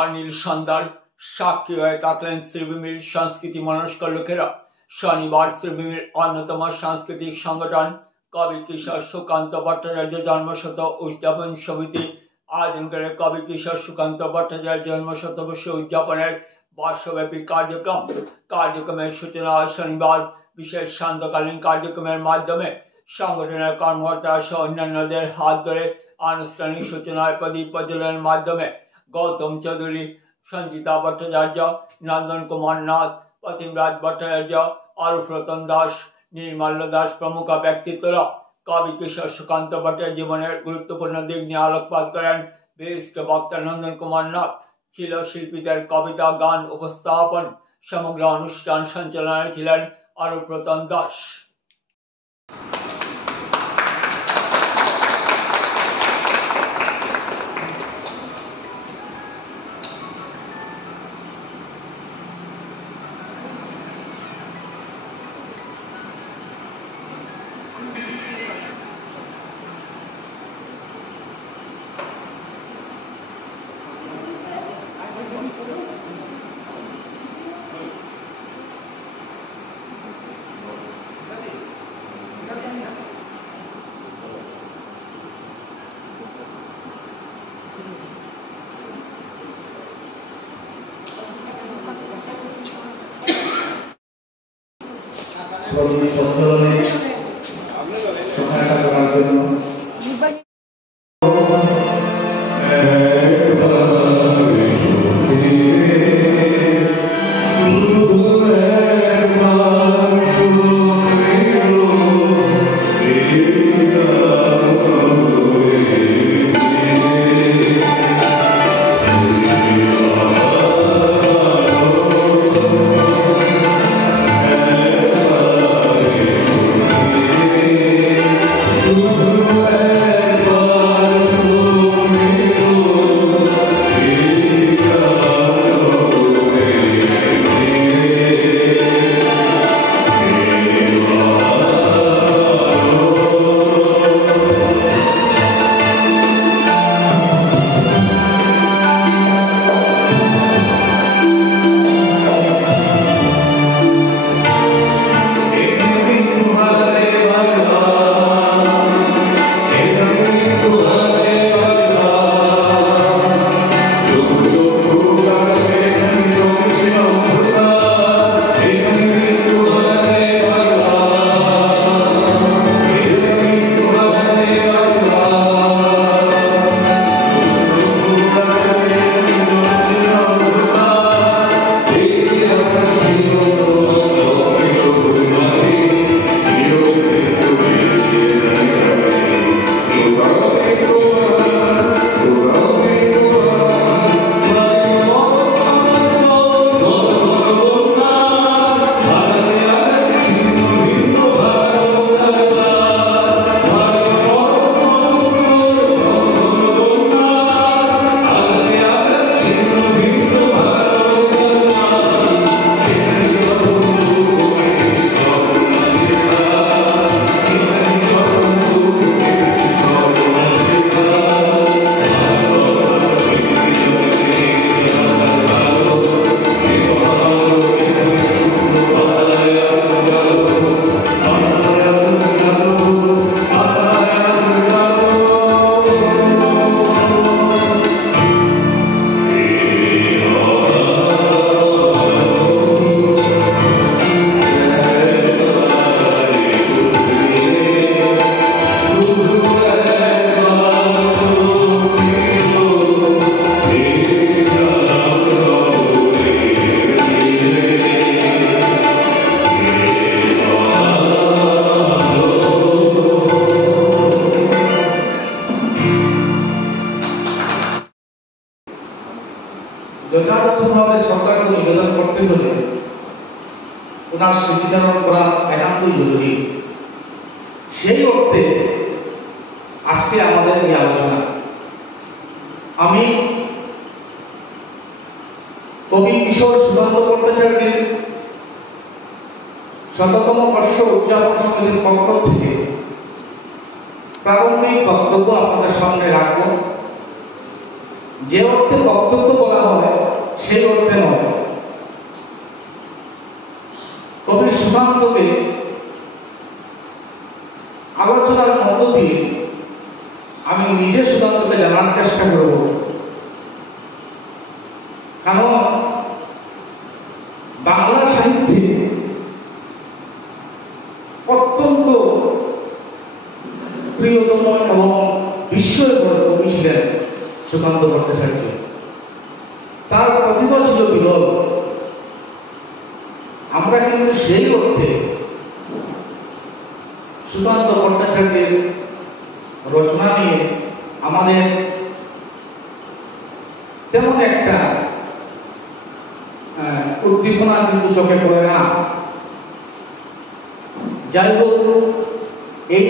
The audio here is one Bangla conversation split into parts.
অনিল সন্ধ্যার সাক্ষী হয়ে থাকলেন শ্রীভূমির সংস্কৃতি মনস্ক লোকেরা। শনিবার শ্রীভূমির অন্যতম সাংস্কৃতিক সংগঠন কবি কিশোর সুকান্ত ভট্টাচার্য জন্মশত উদযাপন সমিতি আয়োজন করে কবি কিশোর সুকান্ত ভট্টাচার্য জন্মশতবর্ষ উদযাপনের বর্ষব্যাপী কার্যক্রমের সূচনা হয় শনিবার। বিশেষ সান্ধ্যকালীন কার্যক্রমের মাধ্যমে সংগঠনের কর্মকর্তা সহ অন্যান্যদের হাত ধরে আনুষ্ঠানিক সূচনায় প্রদীপ প্রজ্বলনের মাধ্যমে গৌতম চৌধুরী, সঞ্জিতা ভট্টাচার্য, নন্দন কুমার নাথ, প্রতিমরাজ ভট্টাচার্য, অরূপ রতন দাস, নির্মাল্য দাস প্রমুখ ব্যক্তিত্বরা কবি কিশোর সুকান্ত ভট্টাচার্য জীবনের গুরুত্বপূর্ণ দিক নিয়ে আলোকপাত করেন। বিশিষ্ট বক্তা নন্দন কুমার নাথ ছিল শিল্পীদের কবিতা গান উপস্থাপন। সমগ্র অনুষ্ঠান সঞ্চালনায় ছিলেন অরূপ রতন দাস। সহায়তা করার জন্য যথাযথভাবে সরকারকে নিবেদন করতে হলে ওনার স্মৃতিচারণ করা একান্তই জরুরি। সেই অর্থে আজকে আমাদের এই আলোচনা। আমি কবি কিশোর সুকান্ত ভট্টাচার্যের শততম বর্ষ উদযাপন সমিতির পক্ষ থেকে প্রারম্ভিক বক্তব্য আপনাদের সামনে রাখব। যে অর্থে বক্তব্য বলা হয় সেই অর্থে নয়। কবি সুকান্তকে আলোচনার মধ্য দিয়ে আমি নিজে সুকান্তকে জানার চেষ্টা করব, কারণ বাংলা সাহিত্যে অত্যন্ত প্রিয়তম এবং বিস্ময়কর কবি ছিলেন সুকান্ত ভট্টাচার্য। তার প্রতিভা ছিল বিরল। আমরা কিন্তু সেই অর্থে সুকান্ত ভট্টাচার্যের রচনা নিয়ে আমাদের তেমন একটা উদ্দীপনা কিন্তু চোখে পড়ে না। যাই হোক, এই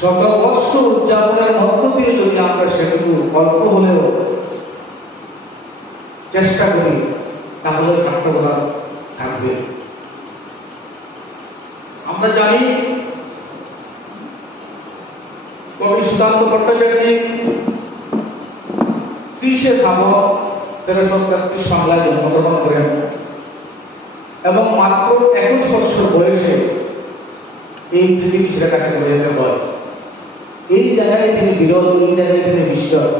শতবর্ষ উদযাপনের মধ্য দিয়ে যদি আমরা সেটুকু অল্প হলেও চেষ্টা করি, তাহলে সার্থকতা থাকবে। আমরা জানি কবি সুকান্ত ভট্টাচার্য 30 শ্রাবণ 1333 বাংলায় জন্মগ্রহণ করেন এবং মাত্র 21 বছর বয়সে এই পৃথিবী ছেড়ে তাকে চলে যেতে হয়। এই জায়গায় তিনি বিরল, এই জায়গায় তিনি বিস্ময়।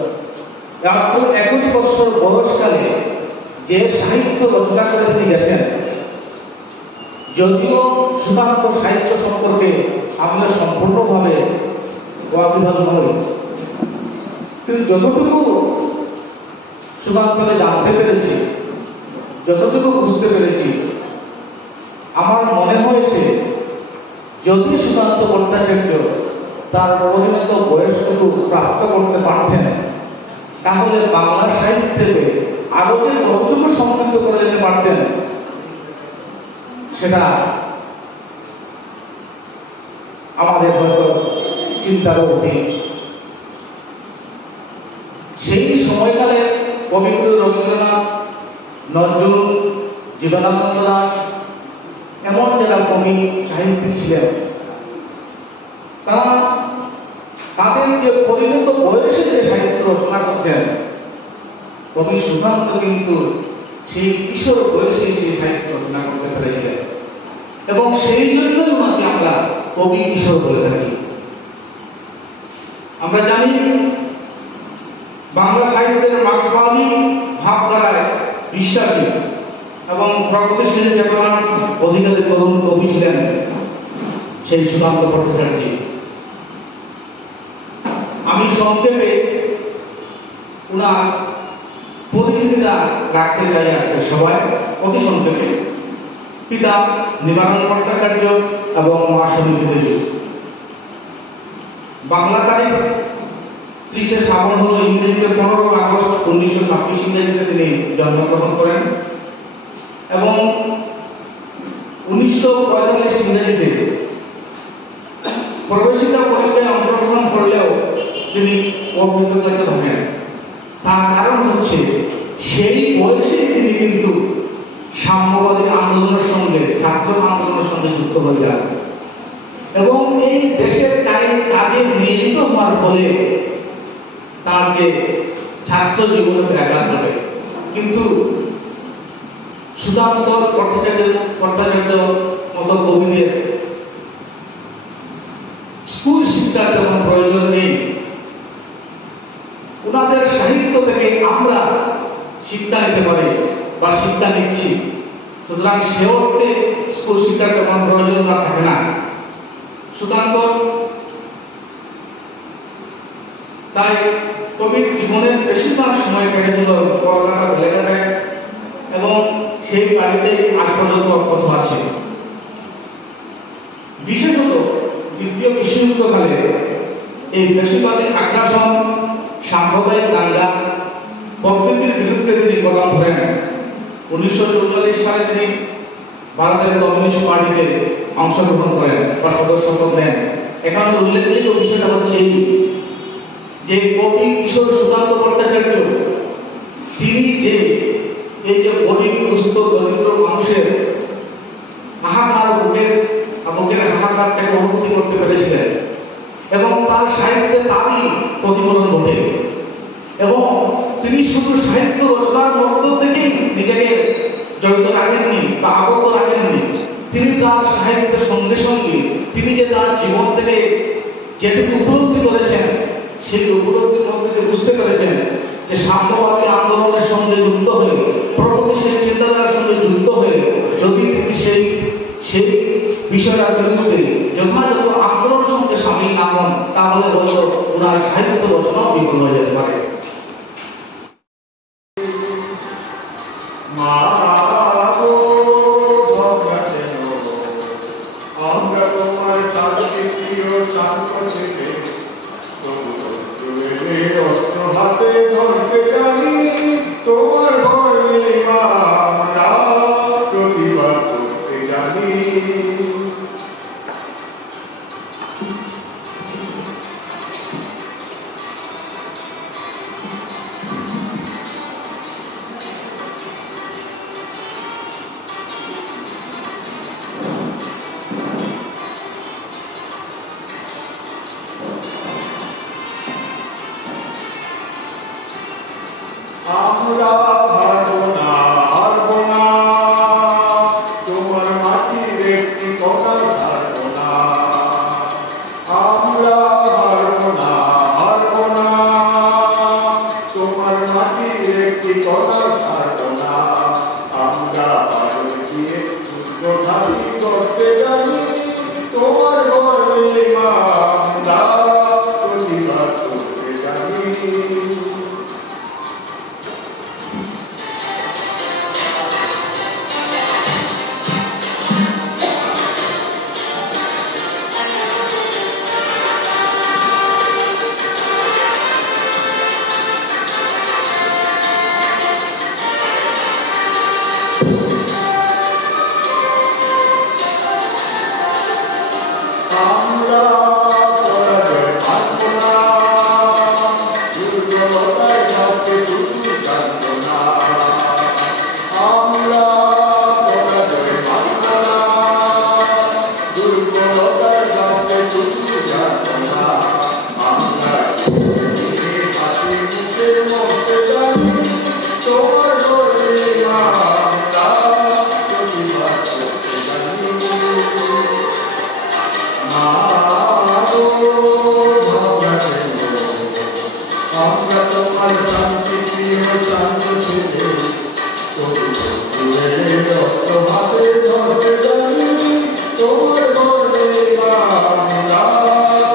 মাত্র 21 বছর বয়সকালে যে সাহিত্য রচনা করে তিনি গেছেন, যদিও সুকান্ত সাহিত্য সম্পর্কে আমরা সম্পূর্ণভাবে ওয়াকিবহাল নই, কিন্তু যতটুকু সুকান্তকে জানতে পেরেছি, যতটুকু বুঝতে পেরেছি, আমার মনে হয়েছে যদি সুকান্ত ভট্টাচার্য তার পরিণত বয়সটুকু প্রাপ্ত করতে পারতেন, তাহলে বাংলা সাহিত্যে আরো যে কতটুকু সমৃদ্ধ করে যেতে পারতেন, সেটা আমাদের হয়তো চিন্তার অতীত। সেই সময়কালে কবিগুরু রবীন্দ্রনাথ, নজরুল, জীবনানন্দ দাশ এমন যারা কবি সাহিত্যিক ছিলেন, তারা তাদের যে পরিণত বয়সে যে সাহিত্য রচনা করছেন, কবি সুকান্ত কিন্তু সেই কিশোর বয়সে সেই সাহিত্য রচনা করতে পেরেছিলেন এবং সেই জন্যই ওনাকে আমরা কবি কিশোর বলে থাকি। আমরা জানি বাংলা সাহিত্যের মার্ক্সবাদী ভাবধারায় বিশ্বাসী এবং প্রগতিশীল চেতনার অধিকারী তরুণ কবি ছিলেন সেই সুকান্ত ভট্টাচার্য। আমি সংক্ষেপে ওনার পরিচিতিটা রাখতে চাই আজকে সবাই, অতি সংক্ষেপে। পিতা নিবারণ ভট্টাচার্য এবং মা সমিতি দেবী। বাংলা তারিখ 30 শ্রাবণ হল, ইংরেজিতে 15 আগস্ট 1926 ইংরেজিতে তিনি জন্মগ্রহণ করেন এবং 1945 ইংরেজিতে প্রবেশিকা পরীক্ষায় অংশগ্রহণ করলেও তিনি অকৃতকার্য থাকেন। তার কারণ হচ্ছে সেই বয়সে তিনি কিন্তু সাম্যবাদী আন্দোলনের সঙ্গে, ছাত্র আন্দোলনের সঙ্গে যুক্ত হয়ে যান এবং এই দেশের কাজে নিয়োজিত হওয়ার ফলে তার যে ছাত্র জীবনে ব্যাঘাত ঘটে। কিন্তু সুকান্ত ভট্টাচার্য মতো কবিদের স্কুল শিক্ষার তেমন প্রয়োজন নেই। ওনাদের সাহিত্য থেকে আমরা শিক্ষা নিতে পারি বা শিক্ষা নিচ্ছি, সুতরাং সে অর্থে স্কুল শিক্ষার তেমন প্রয়োজন থাকে না। সুকান্ত তাই কবির জীবনের বেশিরভাগ সময় কেটেছিল কলকাতার লেখাটায় এবং সেই বাড়িতে আজ পর্যন্ত অক্ষত আছে। বিশেষত দ্বিতীয় বিশ্বযুদ্ধকালে এই বেশিরভাগই আগ্রাসন, সাম্প্রদায়িক দাঙ্গা প্রকৃতির বিরুদ্ধে তিনি কদম ধরেন। 1944 সালে তিনি ভারতের কমিউনিস্ট পার্টিতে অংশগ্রহণ করেন বা সদস্যপদ নেন। এখানে উল্লেখযোগ্য বিষয়টা হচ্ছে যে কবি কিশোর সুকান্ত ভট্টাচার্য তিনি যে এই যে গরিব দুস্থ দরিদ্র মানুষের হাহাকার বুকের হাহাকারটাকে অনুভূতি করতে পেরেছিলেন এবং তার সাহিত্যে তারই প্রতিফলন ঘটে এবং তিনি শুধু সাহিত্য রচনার মধ্য থেকেই নিজেকে জড়িত রাখেননি বা আবদ্ধ রাখেননি, তিনি তার সাহিত্যের সঙ্গে সঙ্গে তিনি যে তার জীবন থেকে যেটুকু উপলব্ধি করেছেন সেই উপলব্ধির মধ্যে দিয়ে বুঝতে পেরেছেন যে সাম্যবাদী আন্দোলনের সঙ্গে যুক্ত হয়ে, প্রগতিশীল চিন্তাধারার সঙ্গে যুক্ত হয়ে যদি তিনি সেই বিষয়টার বিরুদ্ধে যথাযথ আন্দোলনের সঙ্গে সামিল না হন, তাহলে হয়তো ওনার সাহিত্য রচনাও বিফল হয়ে যেতে পারে। তোমার ভয়ে আমরা প্রতিবাদ করতে জানি। আমরা হারবো না, তোমার মাটির একটি কথা হারবো না। আমরা হারবো না, তোমার মাটির একটি কথা হারবো না। আমরা পারো দিয়ে ঘাটি করতে জানি, তোমার গর্বে আমরা প্রতিবাদ করতে জানি। আমরা পরাজয় মানব না, দুর্বলতায় কাউকে কিছু জানব না। আমরা পরাজয় মানব না, দুর্বলতায় কাউকে কিছু জানব না। আমরা হাসি মুখের মধ্যে জানি, তোমার গর্বে আমরা প্রতিবাদ করতে জানি। আমরা তোমার শান্তি প্রিয় শান্ত ছেলে, রক্ত হাতে ধরতে জানি, তোমার গর্বে আমরা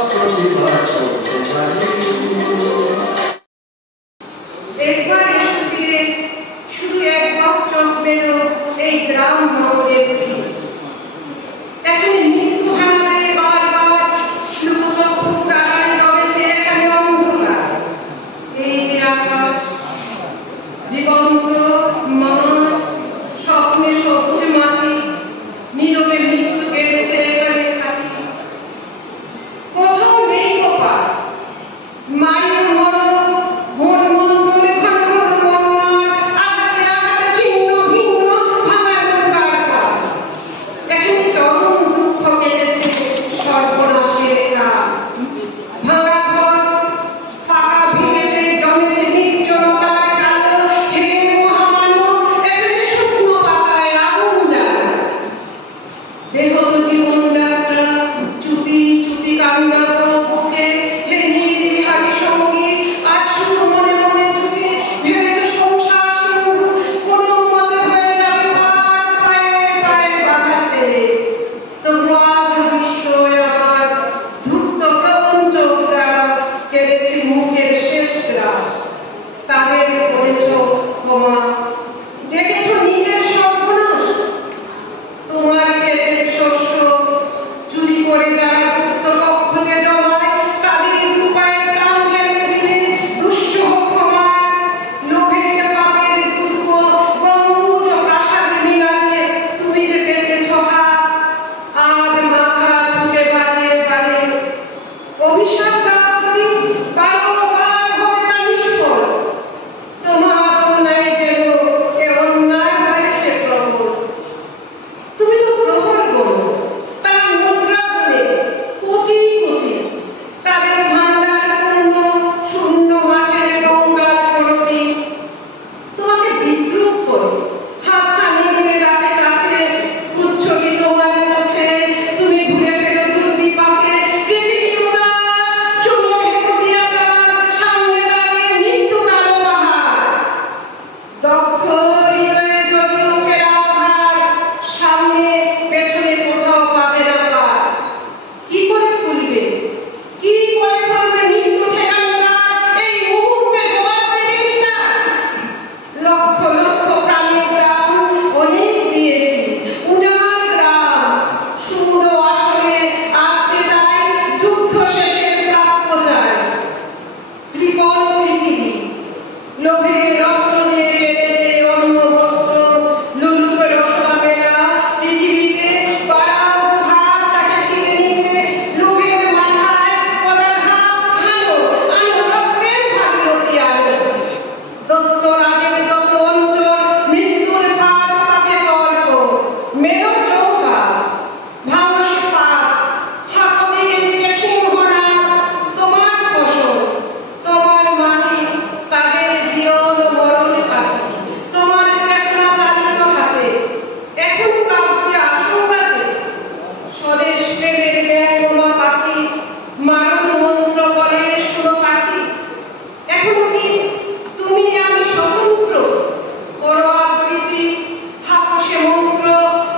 প্রতিবাদ করতে জানি। শুধু একবার চোখ পেল এই গ্রাম নগরের এখানে মৃত্যু হানাতে বারবার লুকোচুরি প্রায় রয়েছে এখানে অন্ধকার। এই যে আকাশ, দিগন্ত, মাঠ, স্বপ্নে সবুজ মাটি, নীরবে মৃত্যু গেছে এখানে থাকি। কোথাও নেই কপাল, মায়ের মরণ, মন মন্থনে ঘন ঘন বন্যার, আঘাতে আঘাতে ছিন্ন ভিন্ন ভাঙা নৌকার। এখন চরম দুঃখ কেটেছে সর্বনাশের কাল। ভাঙা ঘর, ফাঁকা ভিটেতে জমেছে নির্জনতার কালো, হেরে হাতছানি দিয়ে রাতে কাছে উচ্ছ্বসিত তোমার চোখে তুমি ঘুরে ফেরো দুর্বিপাকে পৃথিবী উদাস শুনিয়ে খুঁজিয়া যাওয়ার সামনে দাঁড়িয়ে মৃত্যু কালো পাহাড় দগ্ধ হৃদয়ে যদি ফেরা ভার সামনে পেছনে কোথাও পাবে না পার কি করে খুলবে কি করে খুলবে মৃত্যু ঠেকানো এই মুহূর্তে জবাব দেবে না লক্ষ লক্ষ প্রাণীর দাম অনেক দিয়েছি উজাড় গ্রাম সুন্দর আসলে আজকে তাই যুদ্ধ শেষের প্রাপ্য চাই কৃপণ পৃথিবী লোভে রস্ত্র দিয়ে বেঁধে দে অন্য বস্ত্র লুলুপে রসনাবে না পৃথিবীতে বাড়াও ভাত তাকে ছিঁড়ে নিতে লোভের মাথায় পদাঘাত আনো আনো রক্তের ভাগীরথী আলো দত্তরাজের যত অঞ্চল মৃত্যুর ভাত পাতে তর্ক মেরো চৌকা ভাবস পাত হাত দিকে দিকে সিংহরা তোমার ফসল তোমার মাটি তাদের জীবন মরণ পাখি তোমার চেতনা চালিত হাতে এখন কাউকে আশঙ্কাতে স্বদেশ প্রেমের ব্যঙ্গমা পাখি মারণ মন্ত্র বলে শুনো পাখি এখনো কি তুমি আমি স্বতন্ত্র করো আবৃত্তি হাসে মন্ত্র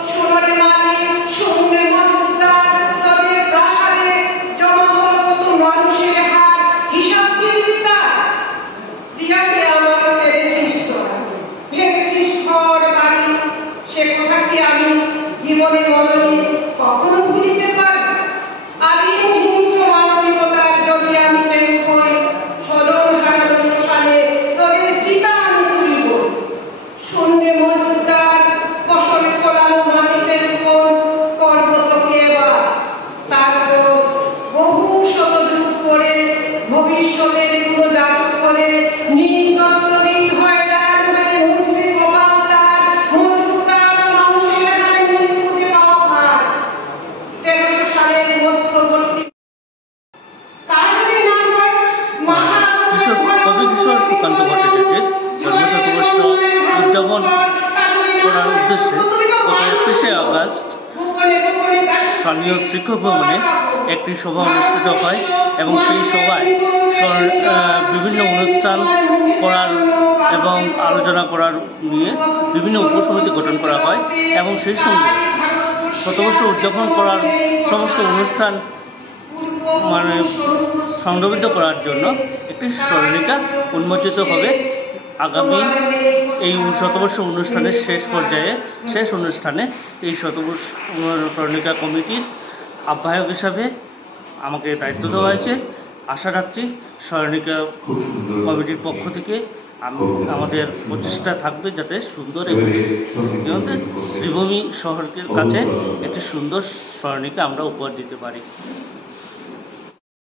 সোনারে মালি সৌম্যের মজুদার তাদের প্রাসাদে জমা হলো কত মানুষের হার হিসাব দিবি তার প্রিয়াকে আমার কেড়েছিস তোরা ভেঙেছিস ঘর বাড়ি সে কথা কি আমি জীবনের মরণে কখনো ভুলিতে পারি আদিম হিংস্র মানবিকতার যদি আমি কেউ হই সদর হারানো শ্মশানে তোদের চিতা আমি তুলিব শূন্যে মজুদার ফসল ফলানো মাটিতে উপর করব তোকে এবার তারপর বহু শত যুগ পরে ভবিষ্যতের গুলো জাদু করে নির্দত্তবিদ হয়ে দাঁড়াবে মুছবে কপাল তার মজুদার মানুষের হারে খুঁজে পাওয়া ভার 1300 সালের মধ্যবর্তী কাজের নাম হয় কবি কিশোর সুকান্ত ভট্টাচার্যের জন্মশতবর্ষ উদযাপন করার উদ্দেশ্যে গত 31শে আগস্ট স্থানীয় শিক্ষক ভবনে একটি সভা অনুষ্ঠিত হয় এবং সেই সভায় বিভিন্ন অনুষ্ঠান করার এবং আলোচনা করার নিয়ে বিভিন্ন উপসমিতি গঠন করা হয় এবং সেই সঙ্গে শতবর্ষ উদযাপন করার সমস্ত অনুষ্ঠান সংগঠিত করার জন্য একটি স্মরণিকা উন্মোচিত হবে আগামী এই শতবর্ষ অনুষ্ঠানের শেষ অনুষ্ঠানে এই শতবর্ষ স্মরণিকা কমিটির আহ্বায়ক হিসাবে আমাকে দায়িত্ব দেওয়া হয়েছে। আশা রাখছি স্মরণিকা কমিটির পক্ষ থেকে আমাদের প্রচেষ্টা থাকবে যাতে সুন্দর এবং শ্রীভূমি শহরের কাছে একটি সুন্দর স্মরণিকা আমরা উপহার দিতে পারি।